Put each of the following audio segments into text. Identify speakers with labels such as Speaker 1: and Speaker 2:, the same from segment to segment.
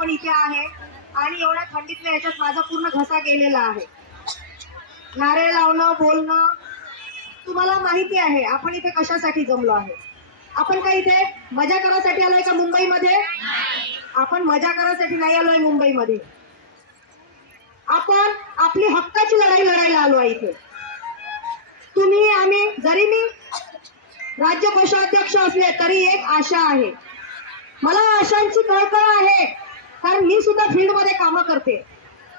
Speaker 1: पण इथे आहे. आणि एवढ्या थंडीतल्या याच्यात माझा पूर्ण घसा गेलेला आहे. नारे लावणं बोलणं तुम्हाला माहिती आहे आपण इथे कशासाठी जमलो आहे? आपण काय इथे मजा करायसाठी आलोय का मुंबईमध्ये? आपण मजा करायसाठी नाही आलोय मुंबईमध्ये. आपण आपली हक्काची लढाई लढायला आलो आहे इथे. तुम्ही आम्ही जरी मी राज्य कोषाध्यक्ष असले तरी एक आशा आहे. मला आशांची कळकळ आहे. कारण मी सुद्धा फील्डमध्ये कामं करते.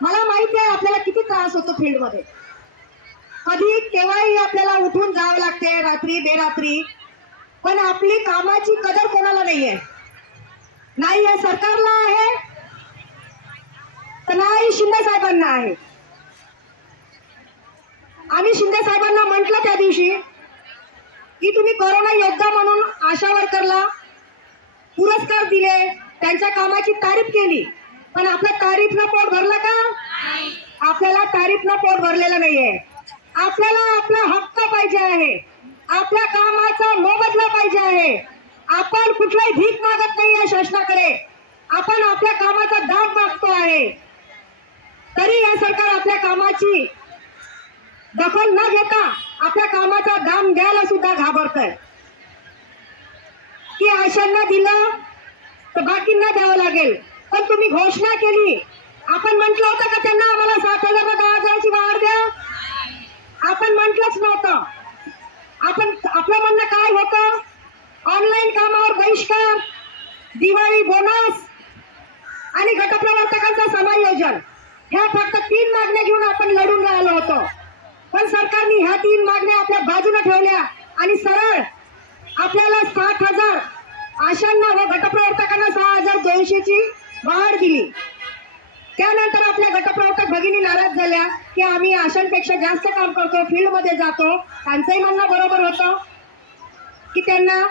Speaker 1: मला माहिती आहे आपल्याला किती त्रास होतो फील्डमध्ये. कधी केव्हाही आपल्याला उठून जावं लागते रात्री बेरात्री. पण आपली कामाची कदर कोणाला नाही आहे नाही आहे सरकारला आहे तर नाही शिंदे साहेबांना आहे. आम्ही शिंदे साहेबांना म्हटलं त्या दिवशी की तुम्ही कोरोना योद्धा म्हणून आशा वर्करला पुरस्कार दिले. त्यांच्या कामाची तारीफ केली. पण आपल्या तारीफला पोट भरलं का? आपल्याला तारीफनं पोट भरलेलं नाहीये. आपल्याला आपला हक्क पाहिजे आहे. आपल्या कामाचा मोबदला पाहिजे आहे. आपण कुठलाही भीक मागत नाही या शासनाकडे. आपण आपल्या कामाचा दाब मागतो आहे. तरी हे सरकार आपल्या कामाची दखल न घेता आपल्या कामाचा दाम द्यायला सुद्धा घाबरत आहे की आशांना दिलं तर बाकींना द्यावं लागेल. पण तुम्ही घोषणा केली. आपण म्हटलं होतं का त्यांना आम्हाला सात हजार दहा हजाराची वाढ द्या आपण म्हटलंच नव्हतं आपण आपलं म्हणणं काय होतं ऑनलाईन कामावर बहिष्कार दिवाळी बोनस आणि गटप्रवर्तकांचं समायोजन ह्या फक्त तीन मागण्या घेऊन आपण लढून राहिलो होतो पण सरकारने ह्या तीन मागण्या आपल्या बाजूला ठेवल्या आणि सरळ आपल्याला सात हजार आशांना व गटप्रवर्तकांना सहा हजार दोनशेची वाढ दिली. त्यानंतर आपल्या गटप्रवर्तक भगिनी नाराज झाल्या की आम्ही आशांपेक्षा जास्त काम करतो फील्डमध्ये जातो. त्यांचंही म्हणणं बरोबर होतं की त्यांना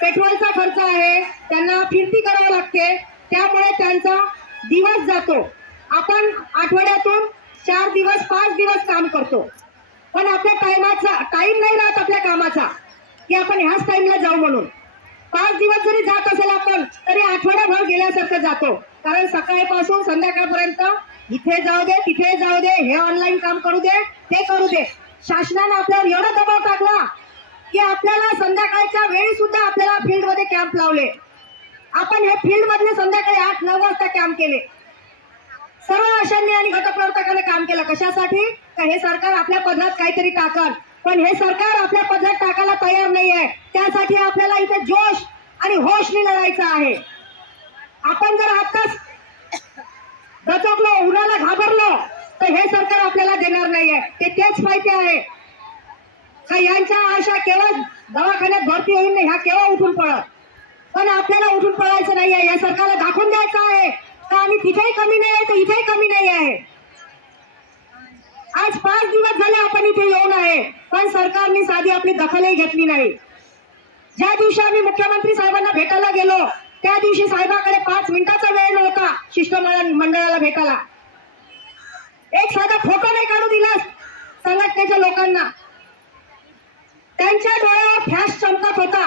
Speaker 1: पेट्रोलचा खर्च आहे त्यांना फिरती करावी लागते. त्यामुळे त्यांचा दिवस जातो. आपण आठवड्यातून चार दिवस पाच दिवस काम करतो. पण आपल्या टायमाचा टाईम नाही राहत आपल्या कामाचा. की आपण ह्याच टाईमला जाऊ म्हणून. पाच दिवस जरी जात असेल आपण तरी आठवड्याभर गेल्यासारखं जातो. कारण सकाळपासून संध्याकाळपर्यंत इथे जाऊ दे तिथे जाऊ दे हे ऑनलाईन काम करू दे ते करू दे. शासनानं आपल्यावर एवढा दबाव टाकला की आपल्याला संध्याकाळच्या वेळी सुद्धा आपल्याला फील्डमध्ये कॅम्प लावले. आपण हे फील्डमधले संध्याकाळी आठ नऊ वाजता कॅम्प केले. सर्व आशांनी आणि गटप्रवर्तकाने काम केलं. कशासाठी? का हे सरकार आपल्या पदरात काहीतरी टाकल पण हे सरकार आपल्या पदरात टाकायला तयार नाहीये. त्यासाठी आपल्याला इथे जोश आणि होशने लढायचं आहे. आपण जर आताच दचकलो उन्हाला घाबरलो तर हे सरकार आपल्याला देणार नाहीये. ते तेच माहिती आहे. का यांच्या आशा केव्हा दवाखान्यात भरती होईल नाही ह्या केव्हा उठून पळत पण आपल्याला उठून पळायचं नाहीये. या सरकारला दाखवून द्यायचं आहे. का आम्ही तिथेही कमी नाही आहे तर इथेही कमी नाही आहे आज पाच दिवस झाले आपण इथे येऊन आहे पण सरकारने साधी आपली दखलही घेतली नाही. ज्या दिवशी आम्ही मुख्यमंत्री साहेबांना भेटायला गेलो त्या दिवशी साहेबाकडे पाच मिनिटाचा वेळ नव्हता शिष्टमंडळ मंडळाला भेटायला. एक साधा फोटो नाही काढू दिला संघटनेच्या लोकांना. त्यांच्या डोळ्यावर फॅश चमकत होता.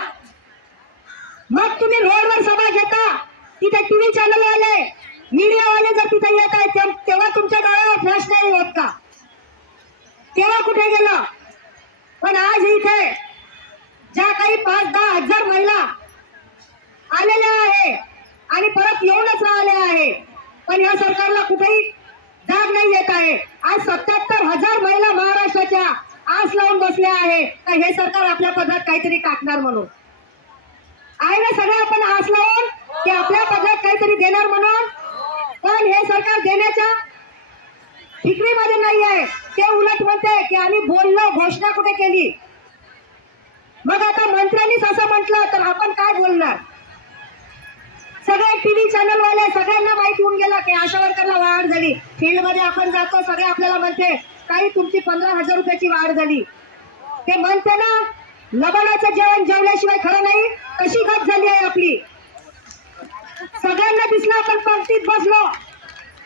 Speaker 1: मग तुम्ही रोडवर सभा घेता तिथे टीव्ही चॅनल वाले मीडियावाले जर तिथे येत आहेत तेव्हा- तेव्हा तुमच्या डोळ्यावर फ्लॅश नाही होत का? तेव्हा कुठे गेलं? पण आज इथे ज्या काही पाच दहा हजार महिला आलेल्या आहे आणि परत येऊनच राहिल्या आहे पण या सरकारला कुठेही जाग नाही येत आहे. आज सत्याहत्तर हजार महिला महाराष्ट्राच्या आस लावून बसल्या आहे का हे सरकार आपल्या पदात काहीतरी टाकणार म्हणून. आहे ना सगळं आपण आस लावून? की आपल्या पदात काहीतरी देणार म्हणून? पण हे सरकार देण्याच्या फिक्रीमध्ये नाही आहे. ते उलट म्हणते की आम्ही बोललो घोषणा कुठे केली? मग आता मंत्र्यांनीच असं म्हटलं तर आपण काय बोलणार? सगळे टीव्ही चॅनल वाले सगळ्यांना माहिती होऊन गेला की आशा वर्करला वाढ झाली. फील्डमध्ये आपण जातो सगळे आपल्याला म्हणते काही तुमची पंधरा हजार रुपयाची वाढ झाली. ते म्हणते ना लबडाचं जेवण जेवल्याशिवाय खरं नाही कशी घट झाली आहे आपली? सगळ्यांना दिसलं आपण पंक्तीत बसलो.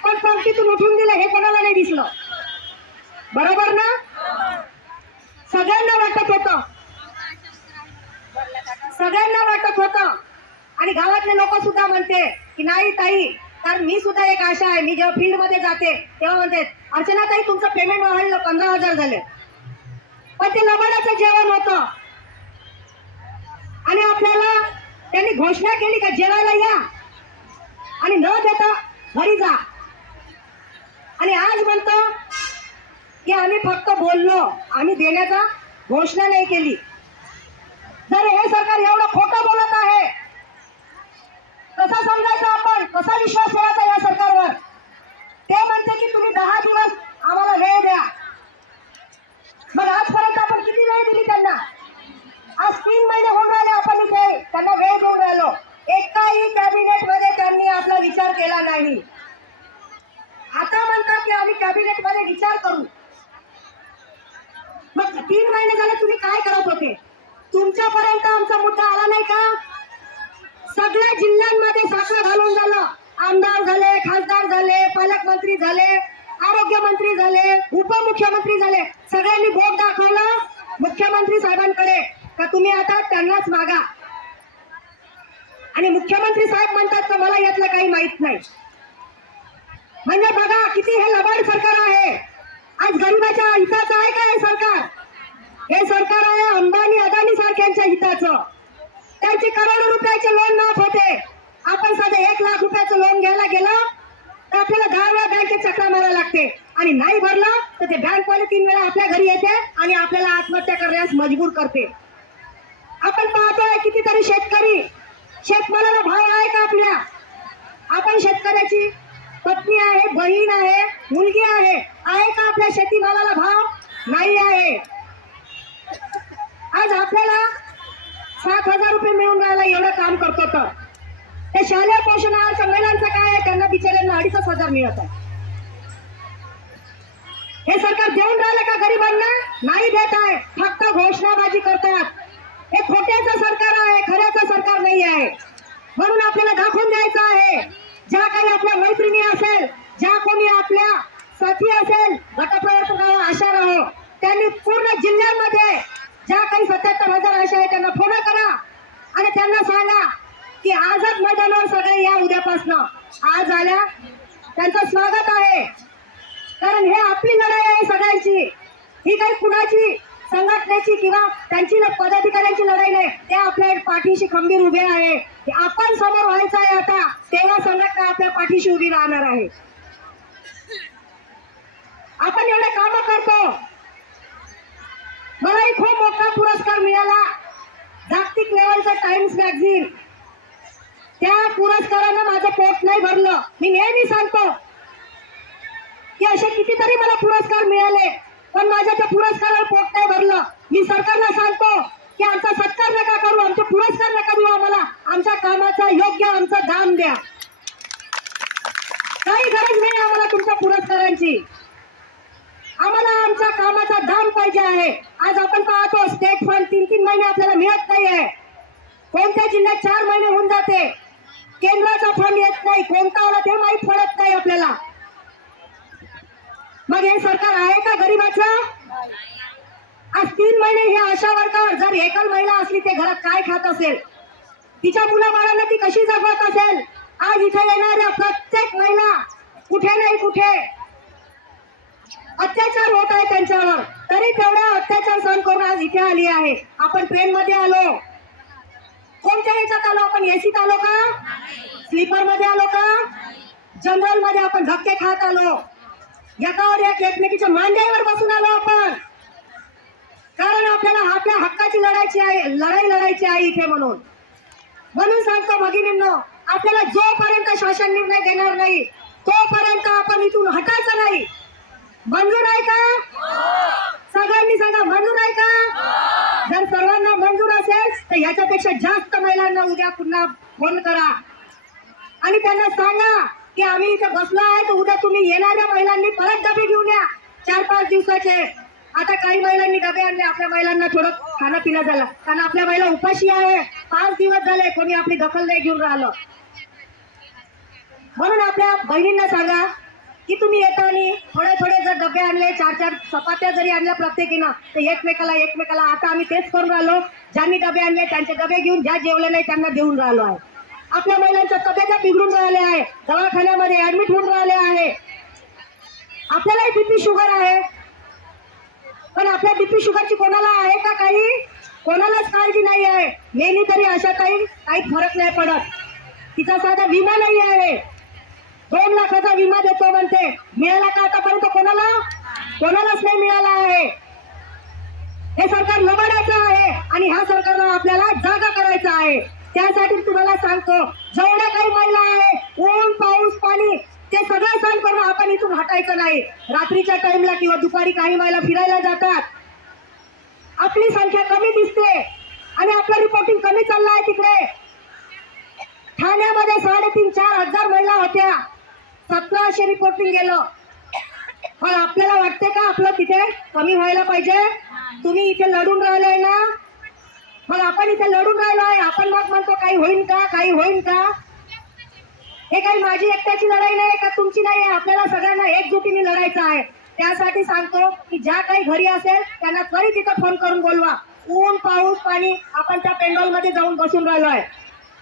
Speaker 1: पण पंक्तीतून उठून दिलं हे कोणाला नाही दिसलं. बरोबर ना? सगळ्यांना वाटत होतं. सगळ्यांना वाटत होतं. आणि गावातले लोक सुद्धा म्हणते की नाही ताई कारण मी सुद्धा एक आशा आहे. मी जेव्हा फील्डमध्ये जाते तेव्हा म्हणते अर्चनाताई तुमचं पेमेंट वाढलं पंधरा हजार झाले. पण ते लबाडाचं जेवण होतं. आणि आपल्याला त्यांनी घोषणा केली का जेवायला या. आणि न देता घरी जा. आणि आज म्हणतो की आम्ही फक्त बोललो आम्ही देण्याचा घोषणा नाही केली. जर हे सरकार एवढं खोटं बोलत आहे कसा समजायचं आपण कसा विश्वास ठेवायचा या सरकारवर ते म्हणते की तुम्ही दहा दिवस आम्हाला वेळ द्या मग आजपर्यंत आपण किती वेळ दिली त्यांना आज तीन महिने होऊन राहिले आपण इथे त्यांना वेळ देऊन राहिलो एकाही कॅबिनेटमध्ये त्यांनी आपला विचार केला नाही आता म्हणतात की पहिले विचार करू. मग तीन महिने झाले तुम्ही काय करत होते? तुमच्यापर्यंत आमचा मुद्दा आला नाही का? सगळ्या जिल्ह्यांमध्ये साखर घालून झालं. आमदार झाले खासदार झाले पालकमंत्री झाले आरोग्यमंत्री झाले उपमुख्यमंत्री झाले. सगळ्यांनी बोट दाखवलं मुख्यमंत्री साहेबांकडे. का तुम्ही आता त्यांनाच मागा? आणि मुख्यमंत्री साहेब म्हणतात का मला यातलं काही माहीत नाही. म्हणजे बघा किती हे लबाड सरकार आहे. आज गरीबाच्या हिताचं आहे का हे सरकार? हे सरकार आहे अंबानी अदानी सारख्यांच्या हिताचं. त्यांचे करोडो रुपयाचे लोन माफ होते. आपण साधे एक लाख रुपयाचं लोन घ्यायला गेलं तर आपल्याला दहा वेळा बँकेत चक्रा मारायला लागते. आणि नाही भरलं तर ते बँक वाले तीन वेळा आपल्या घरी येते आणि आपल्याला आत्महत्या करण्यास मजबूर करते. आपण पाहतोय कितीतरी शेतकरी शेतमालाला भाव आहे का आपल्या? आपण शेतकऱ्याची पत्नी आहे बहीण आहे मुलगी आहे. आहे का आपल्या शेतीमालाला भाव? नाही आहे. आज आपल्याला सात हजार रुपये मिळून राहिला एवढं काम करतो तर ते शालेय पोषण आहार महिलांचं काय आहे? त्यांना बिचाऱ्यांना अडीचच हजार मिळत आहे. हे सरकार देऊन राहिलं का गरिबांना? नाही देत आहे. फक्त घोषणाबाजी करतात. हे खोट्याचं सरकार आहे खऱ्याचं सरकार नाही आहे. म्हणून आपल्याला दाखवून द्यायचं आहे. ज्या काही आपल्या मैत्रिणी असेल ज्या कोणी आपल्या साथी असेल गटप्रवर्तक आशा राहो त्यांनी पूर्ण जिल्ह्यांमध्ये ज्या काही सत्याहत्तर हजार आशा आहे त्यांना फोन करा. आणि त्यांना सांगा की आजच मैदानावर सगळे या उद्यापासनं आज आल्या. त्यांचं स्वागत आहे. कारण हे आपली लढाई आहे सगळ्यांची. ही काही कुणाची संघटनेची किंवा त्यांची पदाधिकाऱ्यांची लढाई नाही. ते आपल्या पाठीशी खंबीर उभे आहे. आपण समोर व्हायचं आहे आता तेव्हा संघटना आपल्या पाठीशी उभी राहणार आहे. आपण एवढे काम करतो. मलाही खूप मोठा पुरस्कार मिळाला. जागतिक लेवलचा टाइम्स मॅगझिन. त्या पुरस्कारानं माझं पोट नाही भरलं. मी नेहमी सांगतो की असे कितीतरी मला पुरस्कार मिळाले. पण माझ्या त्या पुरस्कारावर पोट नाही भरलं. मी सरकारला सांगतो की आमचा सत्कार नका करू आमचे पुरस्कार नका देऊ आम्हाला. आमच्या कामाचा योग्य आमचा दान द्या. काही गरज नाही आम्हाला तुमच्या पुरस्कारांची. आम्हाला आमच्या कामाचा दाम पाहिजे आहे. आज आपण पाहतो स्टेट फंड तीन तीन महिने आपल्याला मिळत नाही आहे. कोणत्या जिल्ह्यात चार महिने होऊन जाते? केंद्राचा फंड येत नाही. कोणता आला ते माहीत पडत नाही आपल्याला. मग हे सरकार आहे का गरीबाचं? आज तीन महिने हे आशा वर्कावर जर एकल महिला असली ते घरात काय खात असेल? तिच्या मुला बाळांना ती कशी जगवत असेल? आज इथे येणाऱ्या प्रत्येक महिला कुठे नाही कुठे अत्याचार होत आहे त्यांच्यावर. तरी तेवढा अत्याचार सहन करून आज इथे आली आहे. आपण ट्रेन मध्ये आलो. कोणत्या ह्याच्यात आलो? आपण एसीत आलो का? स्लीपरमध्ये आलो का? जनरलमध्ये आपण धक्के खात आलो. एकावर एक एकमेकीच्या मांड्यावर बसून आलो आपण. कारण आपल्याला आपल्या हक्काची लढायची आहे लढाई लढायची आहे इथे म्हणून. म्हणून सांगतो भगिनींनो आपल्याला जोपर्यंत शासन निर्णय देणार नाही तोपर्यंत आपण इथून हटायचं नाही. मंजूर आहे का? सगळ्यांनी सांगा मंजूर आहे का? जर सर्वांना मंजूर असेल तर याच्यापेक्षा जास्त महिलांना उद्या पुन्हा फोन करा. आणि त्यांना सांगा की आम्ही इथे बसलो आहे तर उद्या तुम्ही येणाऱ्या महिलांनी परत डबे घेऊन या. चार पाच दिवसाचे. आता काही महिलांनी डबे आणले आपल्या महिलांना थोडं खाणं पिणं झालं. कारण आपल्या महिला उपाशी आहे. पाच दिवस झाले कोणी आपली दखल नाही घेऊन राहिलं. म्हणून आपल्या बहिणींना सांगा की तुम्ही येताना थोडे थोडे जर डबे आणले चार चार चपात्या जरी आणल्या प्रत्येकीनं तर एकमेकाला एकमेकाला आता आम्ही तेच करून राहिलो. ज्यांनी डबे आणले त्यांचे डबे घेऊन ज्या जेवले नाही त्यांना देऊन राहिलो आहे. आपल्या महिलांच्या तब्येत्या बिघडून राहिल्या आहे. दवाखान्यामध्ये ऍडमिट होऊन राहिले आहे. आपल्यालाही बीपी शुगर आहे. पण आपल्या बीपी शुगरची कोणाला आहे का काही? कोणालाच काळजी नाही आहे. नेहमी तरी अशा काही काही फरक नाही पडत. तिचा साधा विमा नाही आहे. दोन लाखाचा विमा देतो म्हणते. मिळाला का आतापर्यंत कोणाला? कोणालाच नाही मिळाला आहे. हे सरकार लबाडायचं आहे आणि ह्या सरकारला आपल्याला जागा करायचा आहे. त्यासाठी तुम्हाला सांगतो जेवढ्या काही महिला आहे ऊन पाऊस पाणी ते सगळं सहन करून आपण इथून हटायचं नाही. रात्रीच्या टाइमला किंवा दुपारी काही महिला फिरायला जातात. आपली संख्या कमी दिसते आणि आपलं रिपोर्टिंग कमी चाललं आहे तिकडे. ठाण्यामध्ये साडेतीन चार हजार महिला होत्या. सतराशे रिपोर्टिंग गेलं. पण आपल्याला वाटते का आपलं तिथे कमी व्हायला पाहिजे? तुम्ही इथे लढून राहिले ना? मग आपण इथे लढून राहिलोय आपण मग म्हणतो काही होईन का? काही होईन का? हे काही माझी एकट्याची लढाई नाही का तुमची नाही आहे? आपल्याला सगळ्यांना एकजुटीने लढायचं आहे. त्यासाठी सांगतो की ज्या काही घरी असेल त्यांना त्वरित तिथं फोन करून बोलवा. ऊन पाऊस पाणी आपण त्या पेंडॉलमध्ये जाऊन बसून राहिलोय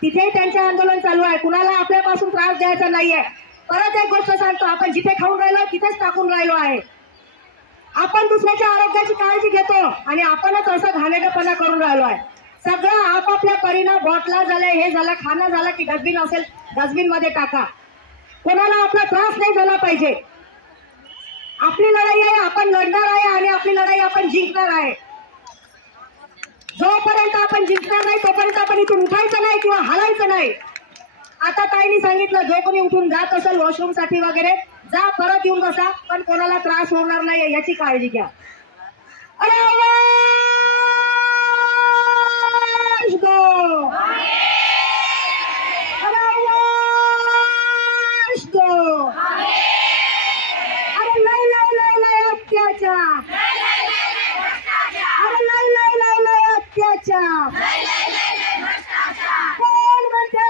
Speaker 1: तिथेही त्यांचे आंदोलन चालू आहे. कुणाला आपल्यापासून त्रास द्यायचा नाहीये. परत एक गोष्ट सांगतो आपण जिथे खाऊन राहिलो तिथेच टाकून राहिलो आहे. आपण दुसऱ्याच्या आरोग्याची काळजी घेतो आणि आपणच असं घाणेटपणा करून राहिलो आहे. सगळं आपापल्या परीनं बॉटला झालं हे झालं खाणं झालं की डस्टबिन असेल डस्टबिनमध्ये टाका. कोणाला आपला त्रास नाही झाला पाहिजे. आपली लढाई आहे आपण लढणार आहे आणि आपली लढाई आपण जिंकणार आहे. जोपर्यंत आपण जिंकणार नाही तोपर्यंत आपण इथून उठायचं नाही किंवा हलायचं नाही. आता ताईंनी सांगितलं जो कोणी उठून जात असेल वॉशरूमसाठी वगैरे जा परत येऊन बसा पण कोणाला त्रास होणार नाही याची काळजी घ्या. अरे देश गो अरे वश गो अरे लय लय लय लय अत्याचार अरे लय लय लय लय अत्याचार कोण म्हणते